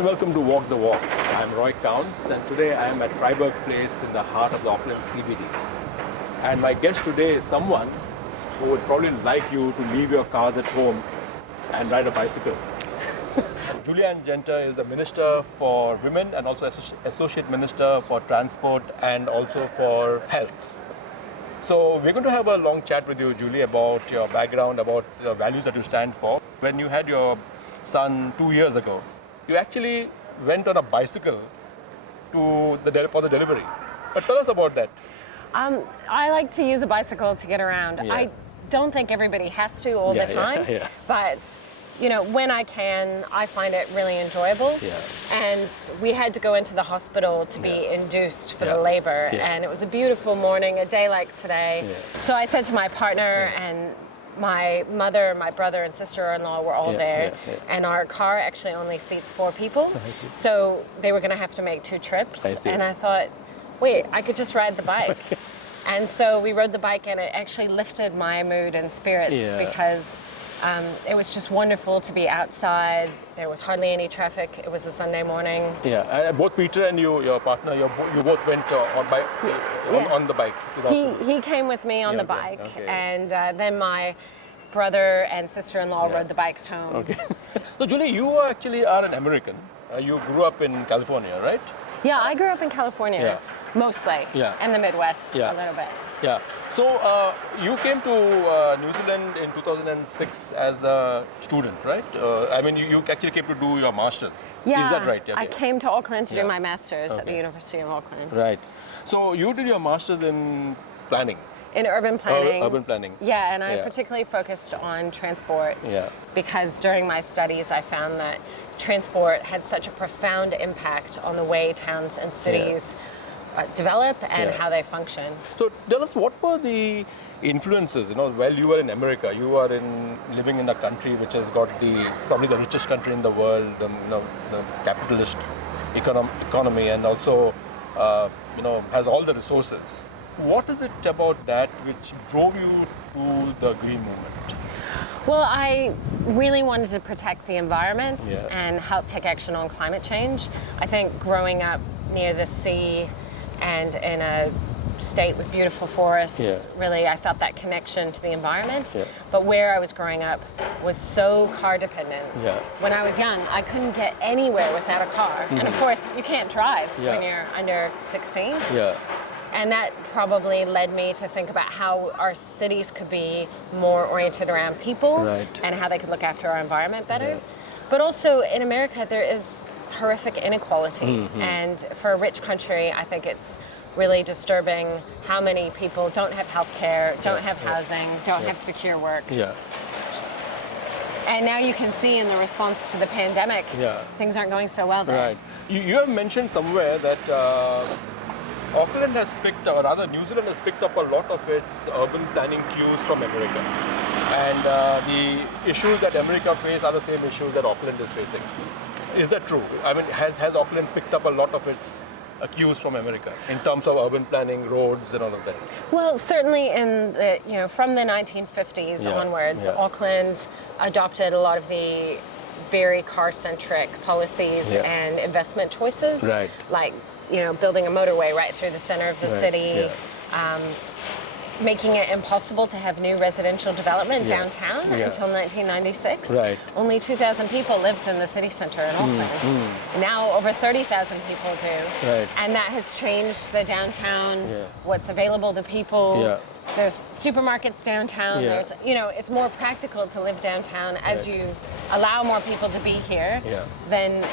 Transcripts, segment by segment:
and welcome to Walk the Walk. I'm Roy Counts, and today I am at Freiburg Place in the heart of the Auckland CBD. And my guest today is someone who would probably like you to leave your cars at home and ride a bicycle. Julie-Anne Genter is the Minister for Women and also Associate Minister for Transport and also for Health. So we're going to have a long chat with you, Julie, about your background, about the values that you stand for. When you had your son 2 years ago, you actually went on a bicycle for the delivery. But tell us about that. I like to use a bicycle to get around. Yeah. I don't think everybody has to all the time, but when I can, I find it really enjoyable. Yeah. And we had to go into the hospital to be induced for the labor, and it was a beautiful morning, a day like today. Yeah. So I said to my partner and my mother, my brother and sister-in-law were all there, and our car actually only seats 4 people. So they were going to have to make 2 trips. And I thought, wait, I could just ride the bike. And so we rode the bike, and it actually lifted my mood and spirits because it was just wonderful to be outside. There was hardly any traffic. It was a Sunday morning. Yeah, and both Peter and you, your partner, you both went on the bike to the hospital. He came with me on the bike, and then my brother and sister-in-law rode the bikes home. Okay. So Julie, you actually are an American. You grew up in California, right? Yeah, I grew up in California, mostly, and the Midwest a little bit. Yeah. So you came to New Zealand in 2006 as a student, right? I mean, you actually came to do your master's. Yeah. Is that right? I came to Auckland to do my master's at the University of Auckland. Right. So you did your master's in planning. In urban planning. Urban planning. Yeah, and I particularly focused on transport. Yeah. Because during my studies, I found that transport had such a profound impact on the way towns and cities develop and how they function. So tell us, what were the influences? While you were in America, you are living in a country which has got probably the richest country in the world, the capitalist economy, and also has all the resources. What is it about that which drove you to the green movement? Well, I really wanted to protect the environment and help take action on climate change. I think growing up near the sea and in a state with beautiful forests, really I felt that connection to the environment. But where I was growing up was so car dependent. When I was young, I couldn't get anywhere without a car. And of course, you can't drive when you're under 16. And that probably led me to think about how our cities could be more oriented around people and how they could look after our environment better. But also in America, there is horrific inequality. And for a rich country, I think it's really disturbing how many people don't have health care, don't have housing, don't have secure work. And now you can see in the response to the pandemic, things aren't going so well there. Right. You have mentioned somewhere that Auckland has picked, or rather New Zealand has picked up a lot of its urban planning cues from America. And the issues that America face are the same issues that Auckland is facing. Is that true? I mean, has Auckland picked up a lot of its cues from America in terms of urban planning, roads, and all of that? Well, certainly from the 1950s onwards, Auckland adopted a lot of the very car-centric policies and investment choices, like building a motorway right through the center of the city, making it impossible to have new residential development downtown until 1996. Only 2,000 people lived in the city center in Auckland. Now over 30,000 people do. And that has changed the downtown, what's available to people. There's supermarkets downtown. There's, it's more practical to live downtown as you allow more people to be here than,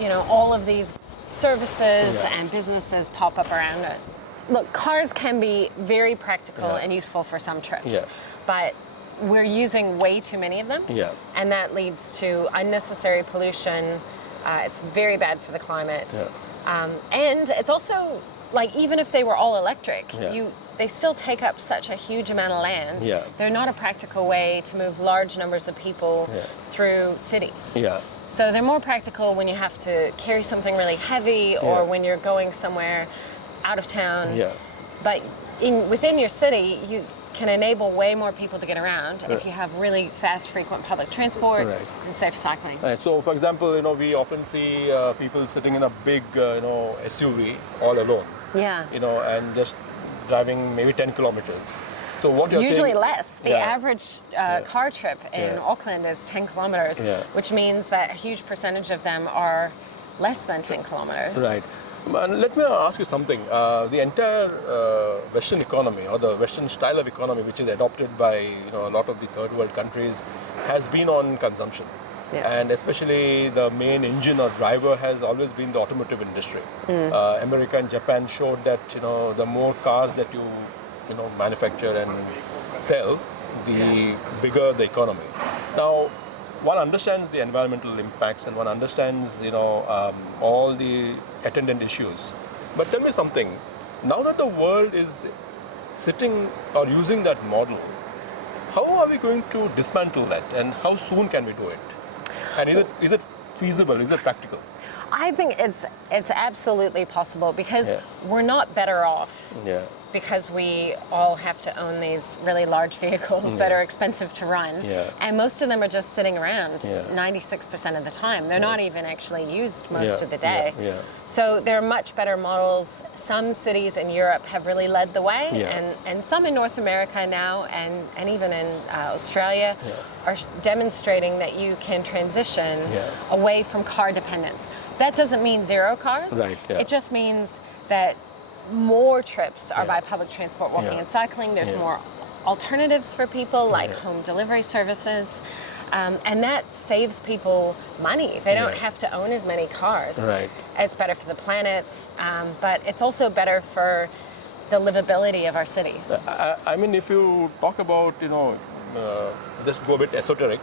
all of these services and businesses pop up around it. Look, cars can be very practical and useful for some trips, but we're using way too many of them, and that leads to unnecessary pollution. It's very bad for the climate, and it's also, like, even if they were all electric, they still take up such a huge amount of land. They're not a practical way to move large numbers of people through cities. So they're more practical when you have to carry something really heavy or when you're going somewhere out of town. But within your city, you can enable way more people to get around if you have really fast, frequent public transport and safe cycling. Right. So, for example, we often see people sitting in a big, SUV all alone. Yeah. And just driving maybe 10 kilometers. So what you're usually saying, less. The average car trip in Auckland is 10 kilometers, which means that a huge percentage of them are less than 10 kilometers. Right. Let me ask you something. The entire Western economy, or the Western style of economy, which is adopted by a lot of the third world countries, has been on consumption. Yeah. And especially the main engine or driver has always been the automotive industry. America and Japan showed that the more cars that you manufacture and sell, the bigger the economy. Now, one understands the environmental impacts and one understands, all the attendant issues. But tell me something. Now that the world is sitting or using that model, how are we going to dismantle that, and how soon can we do it? And is it feasible? Is it practical? I think it's absolutely possible, because we're not better off because we all have to own these really large vehicles that are expensive to run. And most of them are just sitting around 96% of the time. They're not even actually used most of the day. So there are much better models. Some cities in Europe have really led the way, and some in North America now, and even in Australia are demonstrating that you can transition away from car dependence. That doesn't mean zero cars. It just means that more trips are by public transport, walking and cycling. There's more alternatives for people, like home delivery services. And that saves people money. They don't have to own as many cars. It's better for the planet, but it's also better for the livability of our cities. I mean, if you talk about, just go a bit esoteric,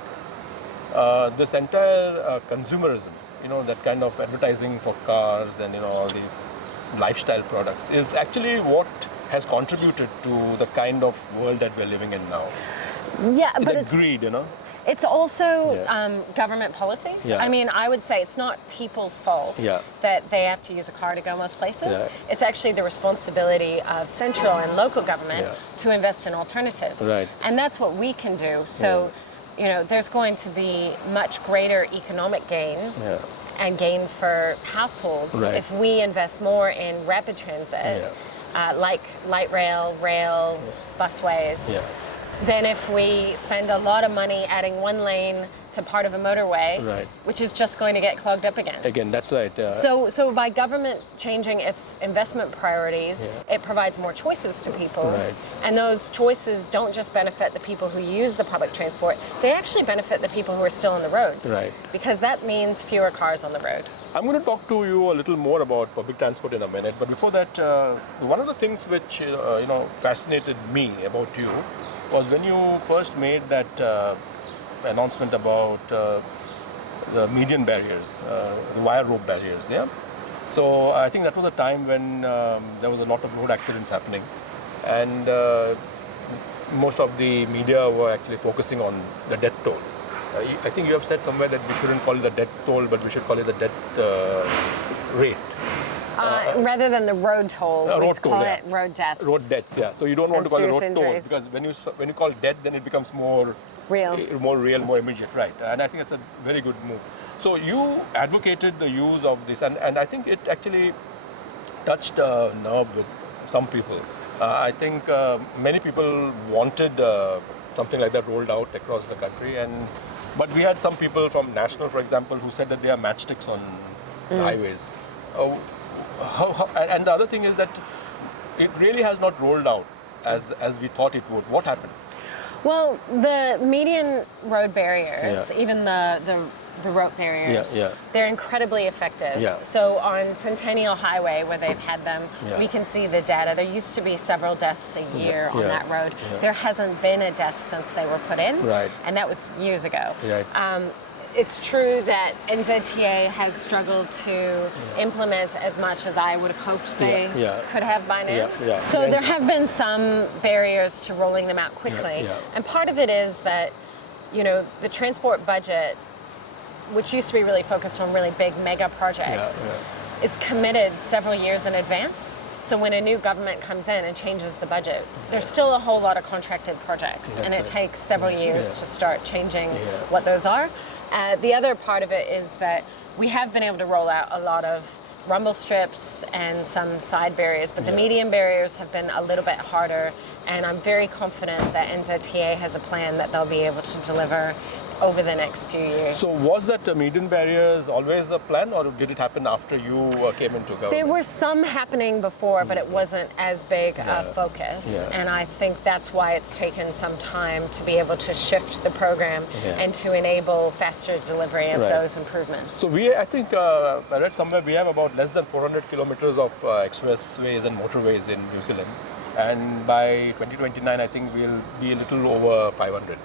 this entire consumerism, that kind of advertising for cars and, all the lifestyle products is actually what has contributed to the kind of world that we're living in now. Yeah, but it's greed, It's also government policies. I mean, I would say it's not people's fault that they have to use a car to go most places. It's actually the responsibility of central and local government to invest in alternatives. And that's what we can do. So, there's going to be much greater economic gain and gain for households if we invest more in rapid transit, like light rail, busways, than if we spend a lot of money adding one lane to part of a motorway, which is just going to get clogged up again. Again, that's right. So by government changing its investment priorities, it provides more choices to people. And those choices don't just benefit the people who use the public transport, they actually benefit the people who are still on the roads. Because that means fewer cars on the road. I'm going to talk to you a little more about public transport in a minute, but before that, one of the things which fascinated me about you was when you first made that announcement about the median barriers, the wire rope barriers. So I think that was a time when there was a lot of road accidents happening, and most of the media were actually focusing on the death toll. I think you have said somewhere that we shouldn't call it the death toll, but we should call it the death rate. Rather than the road toll, we call it road deaths. Road deaths, So you don't want to call it road toll, because when you call death, then it becomes more real, more immediate, And I think that's a very good move. So you advocated the use of this, and I think it actually touched a nerve with some people. I think many people wanted something like that rolled out across the country, but we had some people from National, for example, who said that they are matchsticks on the highways. And the other thing is that it really has not rolled out as we thought it would. What happened? Well, the median road barriers, even the rope barriers, they're incredibly effective. So on Centennial Highway, where they've had them, we can see the data. There used to be several deaths a year on that road. There hasn't been a death since they were put in, and that was years ago. It's true that NZTA has struggled to implement as much as I would have hoped they could have by now. So there have been some barriers to rolling them out quickly. And part of it is that, the transport budget, which used to be really focused on really big mega projects, is committed several years in advance. So when a new government comes in and changes the budget, there's still a whole lot of contracted projects, and it takes several years to start changing what those are. The other part of it is that we have been able to roll out a lot of rumble strips and some side barriers, but the median barriers have been a little bit harder, and I'm very confident that NZTA has a plan that they'll be able to deliver over the next few years. So was that median barriers always a plan, or did it happen after you came into government? There were some happening before, but it wasn't as big a focus. And I think that's why it's taken some time to be able to shift the program and to enable faster delivery of those improvements. So I think I read somewhere we have about less than 400 kilometers of expressways and motorways in New Zealand. And by 2029, I think we'll be a little over 500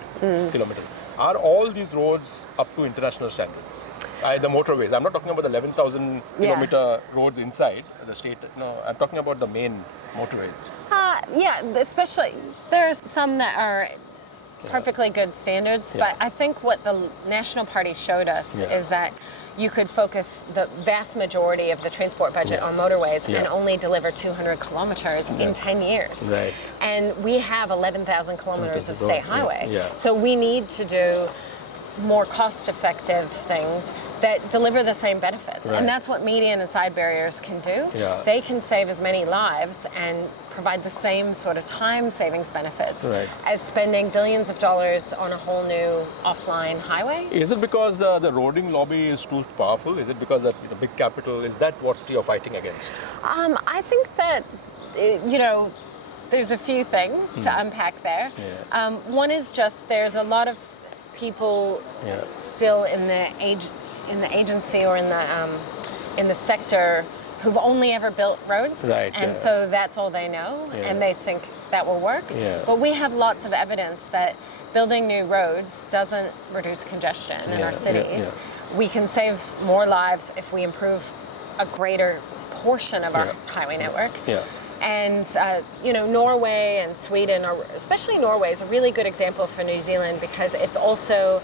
kilometers. Are all these roads up to international standards? The motorways. I'm not talking about the 11,000 kilometer roads inside the state. No, I'm talking about the main motorways. Especially there's some that are perfectly good standards, but I think what the National Party showed us is that you could focus the vast majority of the transport budget on motorways and only deliver 200 kilometers in 10 years. Right. And we have 11,000 kilometers of state highway. So we need to do more cost-effective things that deliver the same benefits. And that's what median and side barriers can do. They can save as many lives and provide the same sort of time savings benefits as spending billions of dollars on a whole new offline highway. Is it because the roading lobby is too powerful? Is it because of big capital? Is that what you're fighting against? I think that, there's a few things to unpack there. One is just there's a lot of people still in the agency or in the sector who've only ever built roads, and so that's all they know, and they think that will work. But we have lots of evidence that building new roads doesn't reduce congestion in our cities. We can save more lives if we improve a greater portion of our highway network. And Norway and Sweden, especially Norway, is a really good example for New Zealand because it's also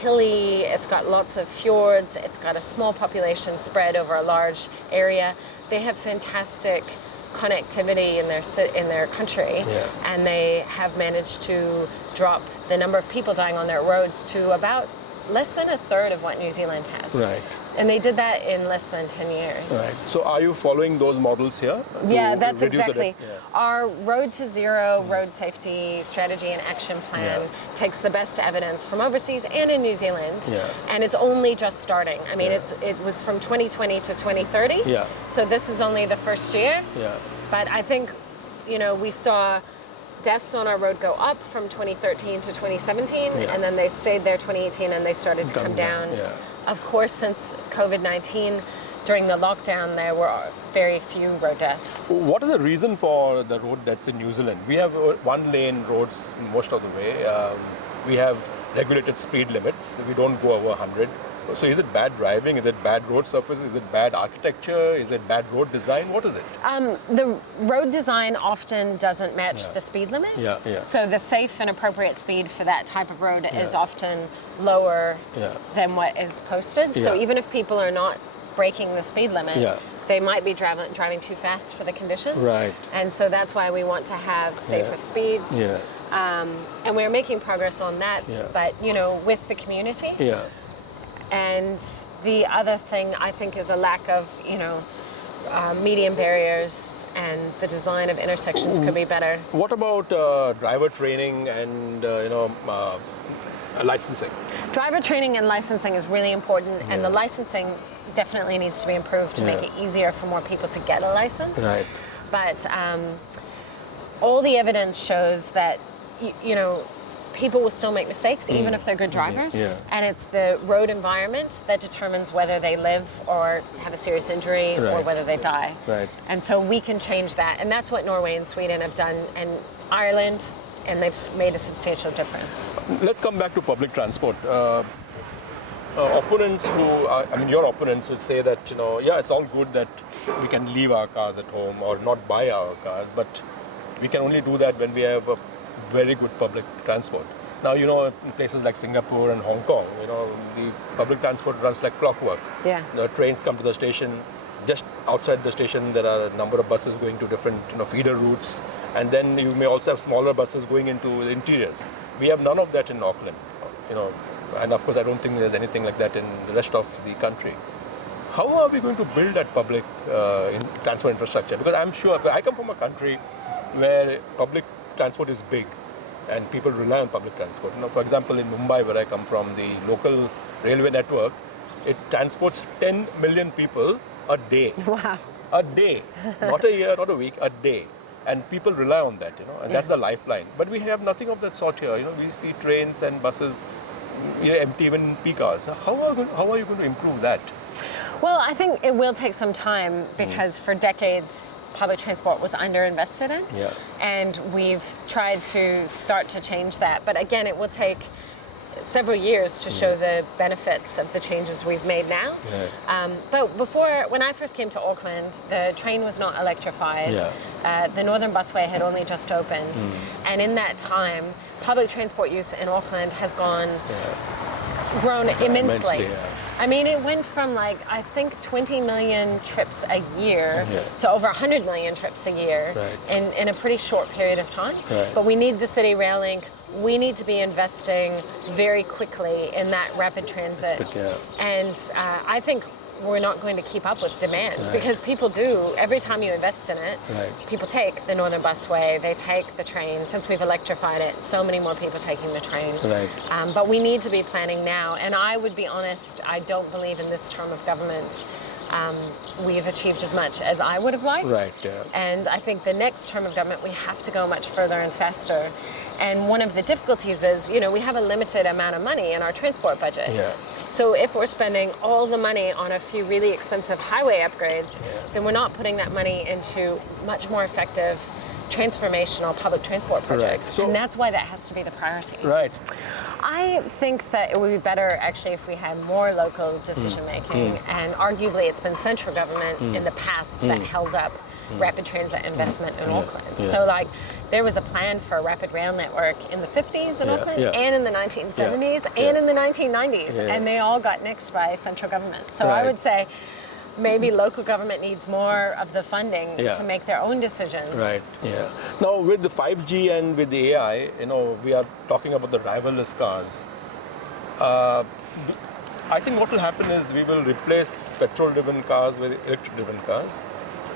hilly, it's got lots of fjords, it's got a small population spread over a large area. They have fantastic connectivity in their country, and they have managed to drop the number of people dying on their roads to about less than a third of what New Zealand has. And they did that in less than 10 years. So are you following those models here? That's exactly. Our Road to Zero road safety strategy and action plan takes the best evidence from overseas and in New Zealand, and it's only just starting. I mean, it was from 2020 to 2030, so this is only the first year. But I think, we saw deaths on our road go up from 2013 to 2017, and then they stayed there 2018, and they started to come down. Of course, since COVID-19, during the lockdown, there were very few road deaths. What is the reason for the road deaths in New Zealand? We have one-lane roads most of the way. We have regulated speed limits. We don't go over 100. So is it bad driving? Is it bad road surface? Is it bad architecture? Is it bad road design? What is it? The road design often doesn't match the speed limit. So the safe and appropriate speed for that type of road is often lower than what is posted. So even if people are not breaking the speed limit, they might be driving too fast for the conditions. And so that's why we want to have safer speeds. And we're making progress on that, but with the community. And the other thing I think is a lack of, median barriers, and the design of intersections could be better. What about driver training and licensing? Driver training and licensing is really important, and the licensing definitely needs to be improved to make it easier for more people to get a license. But all the evidence shows that, people will still make mistakes even if they're good drivers, and it's the road environment that determines whether they live or have a serious injury or whether they die. And so we can change that, and that's what Norway and Sweden have done, and Ireland, and they've made a substantial difference. Let's come back to public transport. Opponents your opponents would say that, it's all good that we can leave our cars at home or not buy our cars, but we can only do that when we have a very good public transport. Now, in places like Singapore and Hong Kong, the public transport runs like clockwork. The trains come to the station, just outside the station there are a number of buses going to different feeder routes, and then you may also have smaller buses going into the interiors. We have none of that in Auckland, and of course I don't think there's anything like that in the rest of the country. How are we going to build that public transport infrastructure? Because I'm sure, I come from a country where public transport is big and people rely on public transport. For example, in Mumbai, where I come from, the local railway network, it transports 10 million people a day. Wow. A day. Not a year, not a week, a day. And people rely on that, and that's the lifeline. But we have nothing of that sort here. We see trains and buses empty even in peak hours. How are you going to improve that? Well, I think it will take some time because for decades, public transport was underinvested in. Yeah. And we've tried to start to change that. But again, it will take several years to show the benefits of the changes we've made now. Yeah. But when I first came to Auckland, the train was not electrified. Yeah. The Northern Busway had only just opened. And in that time, public transport use in Auckland has grown immensely. I mean, it went from I think 20 million trips a year to over 100 million trips a year in a pretty short period of time. Right. But we need the city rail link. We need to be investing very quickly in that rapid transit. And I think we're not going to keep up with demand because people do. Every time you invest in it, people take the Northern Busway, they take the train. Since we've electrified it, so many more people taking the train. But we need to be planning now. And I would be honest, I don't believe in this term of government we've achieved as much as I would have liked. And I think the next term of government, we have to go much further and faster. And one of the difficulties is, we have a limited amount of money in our transport budget. So if we're spending all the money on a few really expensive highway upgrades, then we're not putting that money into much more effective transformational public transport projects. So, and that's why that has to be the priority. I think that it would be better actually if we had more local decision making, and arguably it's been central government in the past that held up rapid transit investment in Auckland. So there was a plan for a rapid rail network in the 50s in Auckland and in the 1970s and in the 1990s, and they all got nixed by central government. So I would say maybe local government needs more of the funding to make their own decisions. Now with the 5G and with the AI, we are talking about the driverless cars. I think what will happen is we will replace petrol-driven cars with electric-driven cars.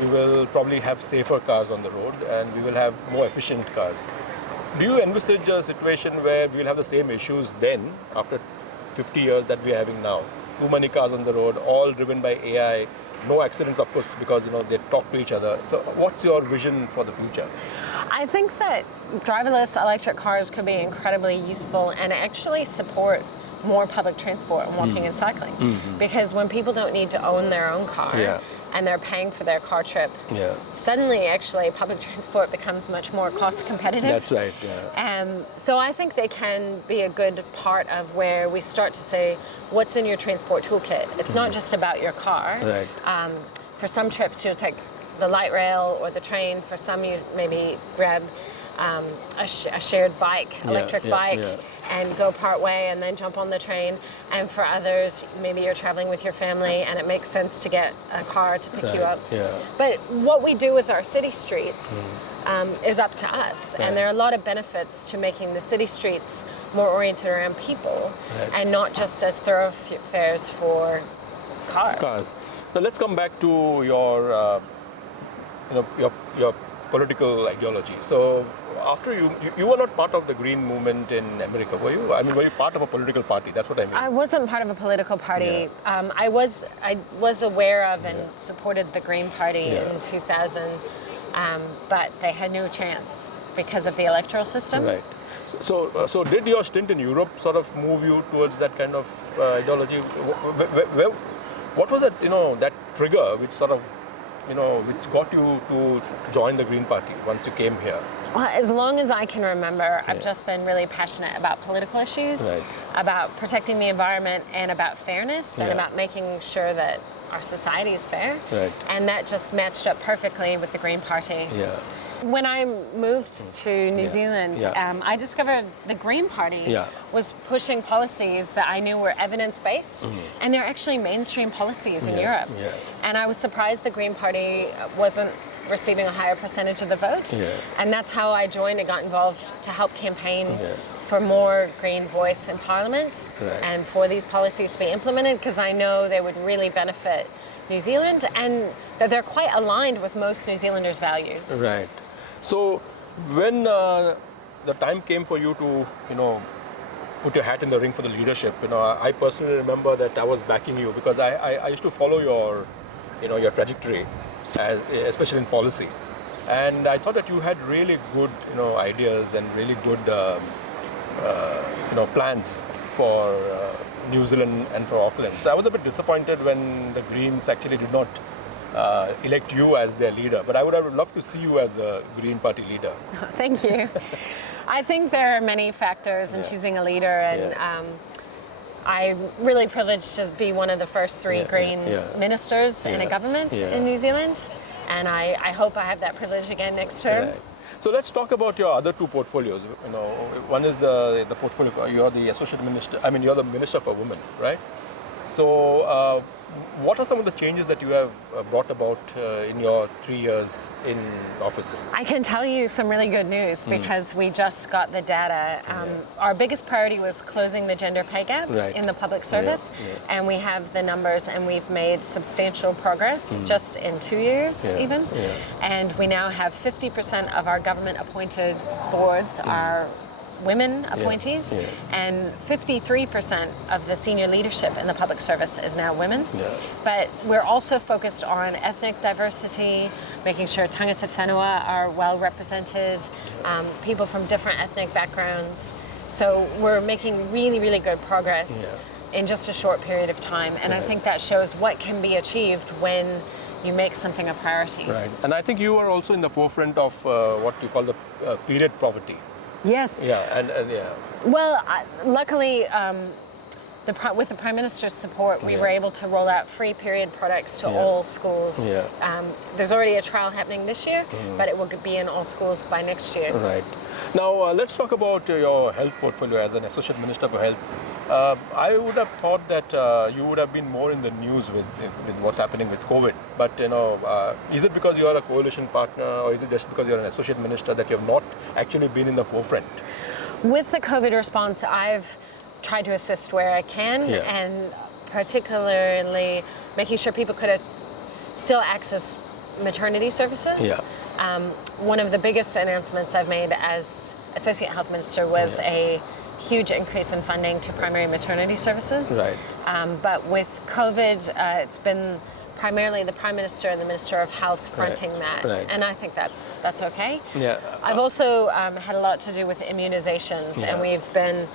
We will probably have safer cars on the road, and we will have more efficient cars. Do you envisage a situation where we will have the same issues then, after 50 years that we are having now? Too many cars on the road, all driven by AI, no accidents, of course, because they talk to each other. So what's your vision for the future? I think that driverless electric cars could be incredibly useful and actually support more public transport and walking and cycling. Because when people don't need to own their own car, and they're paying for their car trip, suddenly actually public transport becomes much more cost competitive. That's right, so I think they can be a good part of where we start to say, what's in your transport toolkit? It's not just about your car. For some trips you'll take the light rail or the train. For some you maybe grab a shared bike, electric bike, and go part way and then jump on the train. And for others, maybe you're traveling with your family and it makes sense to get a car to pick you up. But what we do with our city streets is up to us. And there are a lot of benefits to making the city streets more oriented around people and not just as thoroughfares for cars. Now let's come back to your political ideology. So after you were not part of the Green movement in America, were you? I mean, were you part of a political party? That's what I mean. I wasn't part of a political party. I was aware of and supported the Green Party in 2000, but they had no chance because of the electoral system. So did your stint in Europe sort of move you towards that kind of ideology? What was that, that trigger which sort of which got you to join the Green Party once you came here? Well, as long as I can remember, I've just been really passionate about political issues, about protecting the environment, and about fairness, and about making sure that our society is fair. And that just matched up perfectly with the Green Party. When I moved to New Zealand, I discovered the Green Party was pushing policies that I knew were evidence-based, and they're actually mainstream policies in Europe. And I was surprised the Green Party wasn't receiving a higher percentage of the vote. And that's how I joined and got involved to help campaign for more green voice in Parliament and for these policies to be implemented, because I know they would really benefit New Zealand and that they're quite aligned with most New Zealanders' values. Right. So when the time came for you to, put your hat in the ring for the leadership, I personally remember that I was backing you because I used to follow your trajectory, especially in policy. And I thought that you had really good, ideas and really good, plans for New Zealand and for Auckland. So I was a bit disappointed when the Greens actually did not elect you as their leader, but I would have loved to see you as the Green Party leader. Thank you. I think there are many factors in choosing a leader, and I'm really privileged to be one of the first three Green ministers in a government in New Zealand, and I hope I have that privilege again next term. Right. So let's talk about your other two portfolios. One is the portfolio. You're the associate minister. I mean, you're the minister for women, right? So, what are some of the changes that you have brought about in your 3 years in office? I can tell you some really good news because we just got the data. Our biggest priority was closing the gender pay gap in the public service, and we have the numbers, and we've made substantial progress just in 2 years even. And we now have 50% of our government appointed boards are women appointees, and 53% of the senior leadership in the public service is now women. But we're also focused on ethnic diversity, making sure tangata whenua are well represented, people from different ethnic backgrounds. So we're making really, really good progress in just a short period of time. And I think that shows what can be achieved when you make something a priority. Right. And I think you are also in the forefront of what you call the period poverty. Yes. Well, luckily, with the Prime Minister's support, we were able to roll out free period products to all schools. There's already a trial happening this year, but it will be in all schools by next year. Right. Now, let's talk about your health portfolio as an Associate Minister for Health. I would have thought that you would have been more in the news with what's happening with COVID. But, is it because you are a coalition partner, or is it just because you're an Associate Minister that you have not actually been in the forefront? With the COVID response, I've tried to assist where I can, and particularly making sure people could still access maternity services. One of the biggest announcements I've made as Associate Health Minister was a huge increase in funding to primary maternity services. But with COVID, it's been primarily the Prime Minister and the Minister of Health fronting that, and I think that's okay. I've also had a lot to do with immunizations, and we've been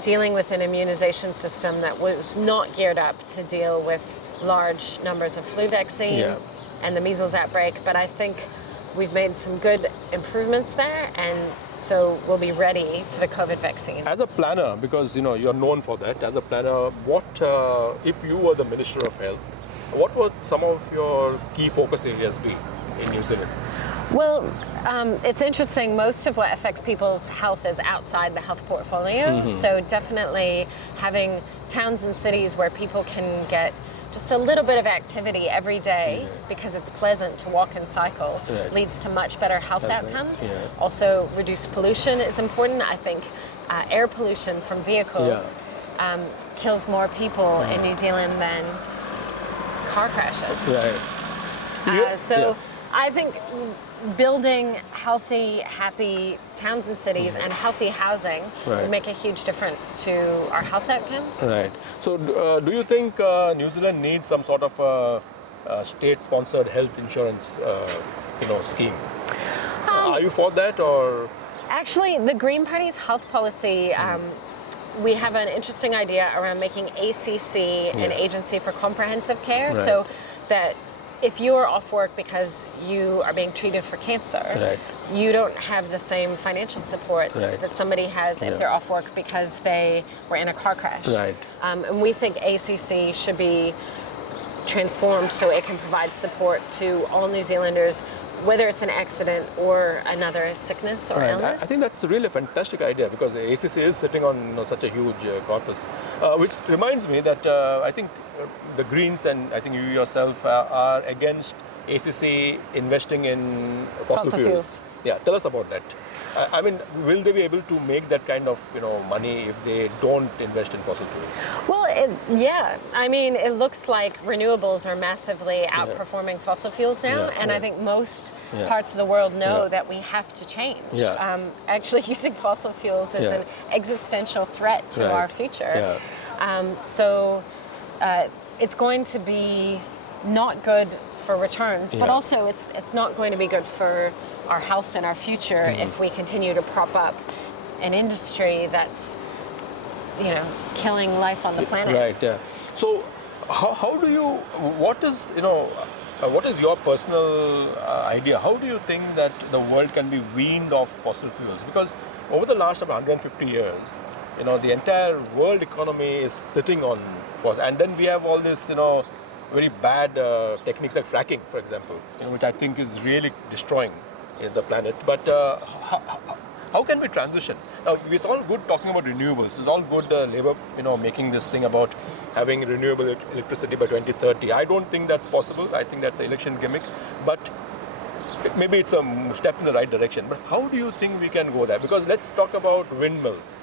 dealing with an immunization system that was not geared up to deal with large numbers of flu vaccine and the measles outbreak, but I think we've made some good improvements there, and so we'll be ready for the COVID vaccine. As a planner, because you're known for that, as a planner, what if you were the Minister of Health, what would some of your key focus areas be in New Zealand? Well, it's interesting. Most of what affects people's health is outside the health portfolio. So definitely having towns and cities where people can get just a little bit of activity every day because it's pleasant to walk and cycle leads to much better health outcomes. Also, reduced pollution is important. I think air pollution from vehicles kills more people in New Zealand than car crashes. I think building healthy, happy towns and cities and healthy housing would make a huge difference to our health outcomes. So do you think New Zealand needs some sort of state-sponsored health insurance scheme? Are you for that, or? Actually, the Green Party's health policy, we have an interesting idea around making ACC an agency for comprehensive care, so that if you're off work because you are being treated for cancer, you don't have the same financial support that somebody has if they're off work because they were in a car crash. And we think ACC should be transformed so it can provide support to all New Zealanders whether it's an accident or another sickness or illness. I think that's really a fantastic idea because ACC is sitting on such a huge corpus, which reminds me that I think the Greens and I think you yourself are against ACC investing in fossil fuels. Yeah, tell us about that. I mean, will they be able to make that kind of money if they don't invest in fossil fuels? Well, I mean, it looks like renewables are massively outperforming fossil fuels now, and I think most parts of the world know that we have to change. Actually, using fossil fuels is an existential threat to our future. So it's going to be not good for returns, but also it's not going to be good for our health and our future if we continue to prop up an industry that's killing life on the planet. Right. Yeah. So how do you? What is your personal idea? How do you think that the world can be weaned off fossil fuels? Because over the last 150 years, the entire world economy is sitting on fossil, and then we have all this very bad techniques like fracking, for example, which I think is really destroying the planet. But how can we transition? Now, it's all good talking about renewables. It's all good Labour, making this thing about having renewable electricity by 2030. I don't think that's possible. I think that's an election gimmick. But maybe it's a step in the right direction. But how do you think we can go there? Because let's talk about windmills.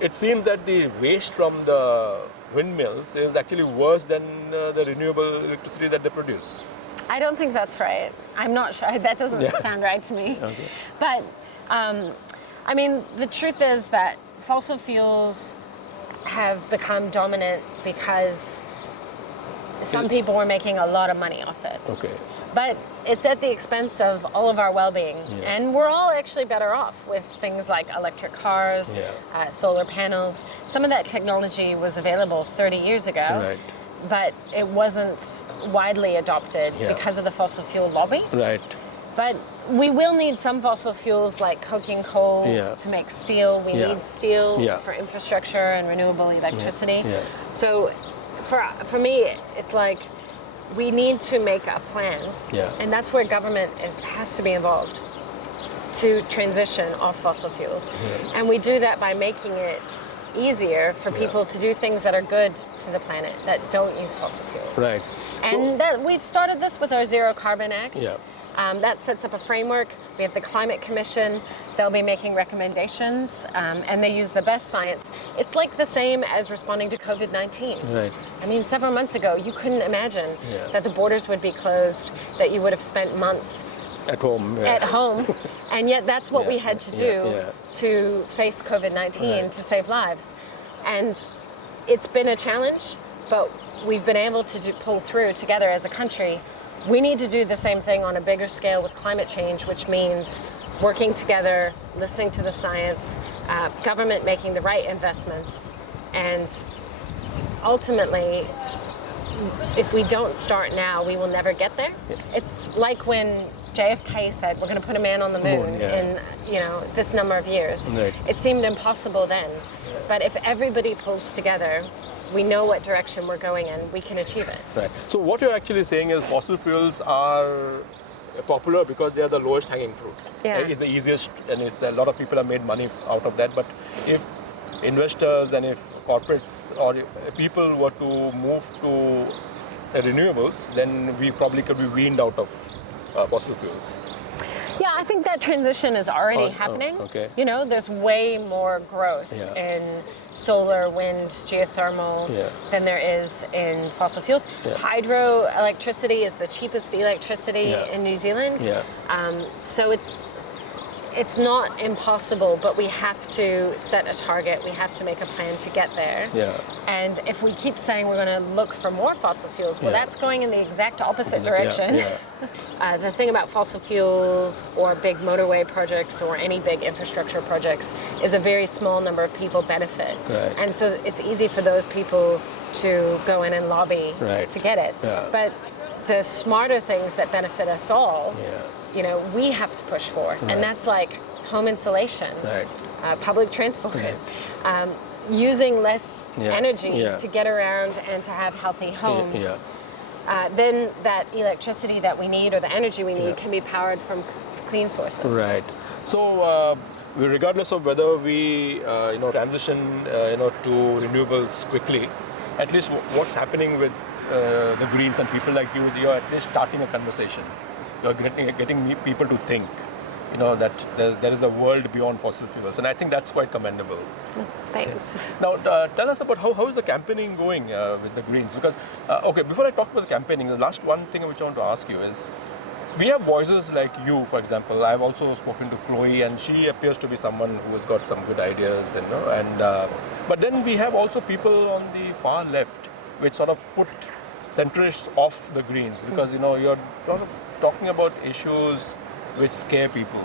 It seems that the waste from the windmills is actually worse than the renewable electricity that they produce. I don't think that's right. I'm not sure. That doesn't sound right to me. Okay. But, I mean, the truth is that fossil fuels have become dominant because some people were making a lot of money off it. Okay. But it's at the expense of all of our well-being. And we're all actually better off with things like electric cars, solar panels. Some of that technology was available 30 years ago. Right. But it wasn't widely adopted because of the fossil fuel lobby. Right. But we will need some fossil fuels like coking coal to make steel. We need steel for infrastructure and renewable electricity. So for me, it's like we need to make a plan. And that's where government has to be involved to transition off fossil fuels. And we do that by making it easier for people to do things that are good for the planet, that don't use fossil fuels. Right. And we've started this with our Zero Carbon Act. That sets up a framework. We have the Climate Commission. They'll be making recommendations, and they use the best science. It's like the same as responding to COVID-19. Right. I mean, several months ago, you couldn't imagine that the borders would be closed, that you would have spent months at home. And yet that's what we had to do to face COVID-19 to save lives. And it's been a challenge, but we've been able to pull through together as a country. We need to do the same thing on a bigger scale with climate change, which means working together, listening to the science, government making the right investments, and ultimately, if we don't start now, we will never get there. It's like when JFK said, we're going to put a man on the moon in this number of years. It seemed impossible then. But if everybody pulls together, we know what direction we're going in, we can achieve it. Right. So what you're actually saying is fossil fuels are popular because they are the lowest hanging fruit. It's the easiest, and it's a lot of people have made money out of that. But if investors and if corporates or if people were to move to renewables, then we probably could be weaned out of fossil fuels. Yeah, I think that transition is already happening. There's way more growth in solar, wind, geothermal than there is in fossil fuels. Hydroelectricity is the cheapest electricity in New Zealand. So it's not impossible, but we have to set a target. We have to make a plan to get there. And if we keep saying we're going to look for more fossil fuels, well, that's going in the exact opposite direction. The thing about fossil fuels or big motorway projects or any big infrastructure projects is a very small number of people benefit. And so it's easy for those people to go in and lobby to get it. But the smarter things that benefit us all, we have to push for. And that's like home insulation, public transport, using less energy to get around and to have healthy homes. then that electricity that we need or the energy we need can be powered from clean sources. Right. So regardless of whether we transition to renewables quickly, at least what's happening with the Greens and people like you, you're at least starting a conversation. You're getting people to think, that there is a world beyond fossil fuels, and I think that's quite commendable. Thanks. Now, tell us about how is the campaigning going with the Greens? Because, before I talk about the campaigning, the last one thing which I want to ask you is, we have voices like you, for example. I've also spoken to Chloe, and she appears to be someone who has got some good ideas, but then we have also people on the far left, which sort of put centrists off the Greens, because you're sort of talking about issues which scare people.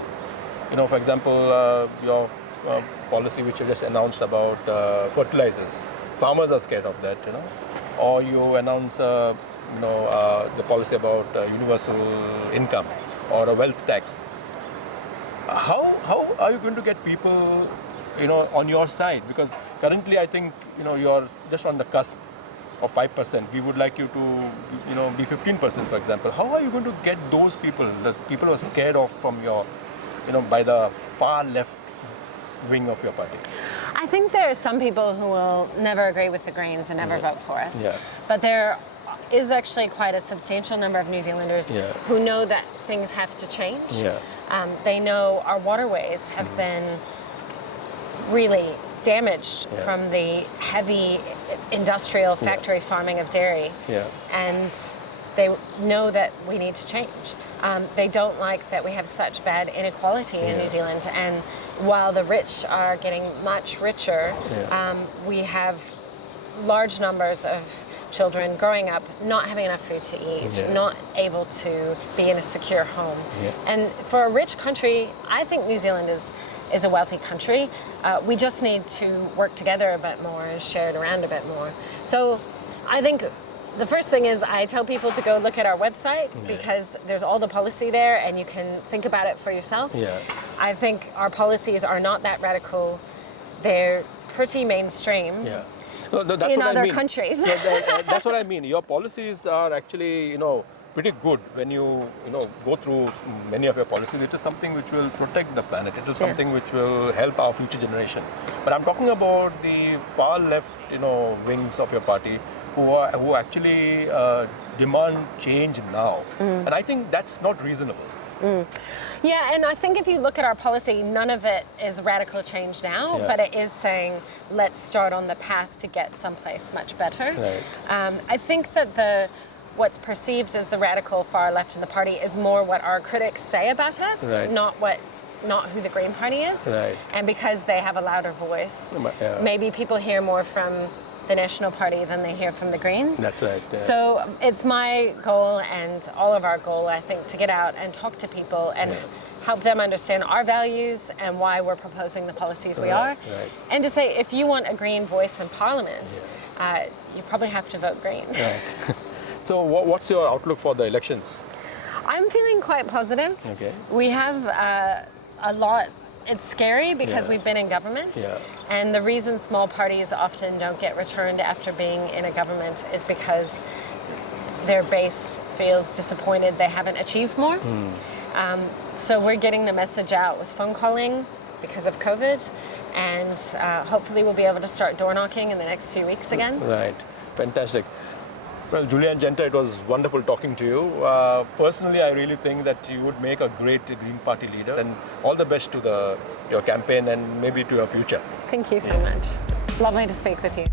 For example, your policy which you just announced about fertilizers. Farmers are scared of that, Or you announce, the policy about universal income or a wealth tax. How are you going to get people, on your side? Because currently I think, you're just on the cusp of 5%. We would like you to, be 15%, for example. How are you going to get those people, the people who are scared of from your, by the far left wing of your party? I think there are some people who will never agree with the Greens and never vote for us. Yeah. But there is actually quite a substantial number of New Zealanders who know that things have to change. Yeah. They know our waterways have been really damaged from the heavy industrial factory farming of dairy. Yeah. And they know that we need to change. They don't like that we have such bad inequality in New Zealand. And while the rich are getting much richer, we have large numbers of children growing up not having enough food to eat, not able to be in a secure home. Yeah. And for a rich country, I think New Zealand is a wealthy country. We just need to work together a bit more and share it around a bit more. So I think the first thing is I tell people to go look at our website because there's all the policy there and you can think about it for yourself. Yeah. I think our policies are not that radical. They're pretty mainstream. Yeah. No, that's in other countries. That's what I mean. Your policies are actually, pretty good when you go through many of your policies. It is something which will protect the planet. It is something which will help our future generation. But I'm talking about the far left, wings of your party who actually demand change now. And I think that's not reasonable. Yeah, and I think if you look at our policy, none of it is radical change now, but it is saying let's start on the path to get someplace much better. Right. I think that what's perceived as the radical far left in the party is more what our critics say about us, not who the Green Party is. Right. And because they have a louder voice, maybe people hear more from the National Party than they hear from the Greens. That's right. Yeah. So it's my goal and all of our goal, I think, to get out and talk to people and help them understand our values and why we're proposing the policies we are. Right. And to say, if you want a Green voice in Parliament, you probably have to vote Green. Right. So what's your outlook for the elections? I'm feeling quite positive. Okay. We have a lot. It's scary because we've been in government, and the reason small parties often don't get returned after being in a government is because their base feels disappointed they haven't achieved more. So we're getting the message out with phone calling because of COVID, and hopefully we'll be able to start door knocking in the next few weeks again. Right, fantastic. Well, Julie-Anne Genter, it was wonderful talking to you. Personally, I really think that you would make a great Green Party leader, and all the best to your campaign and maybe to your future. Thank you so much. Lovely to speak with you.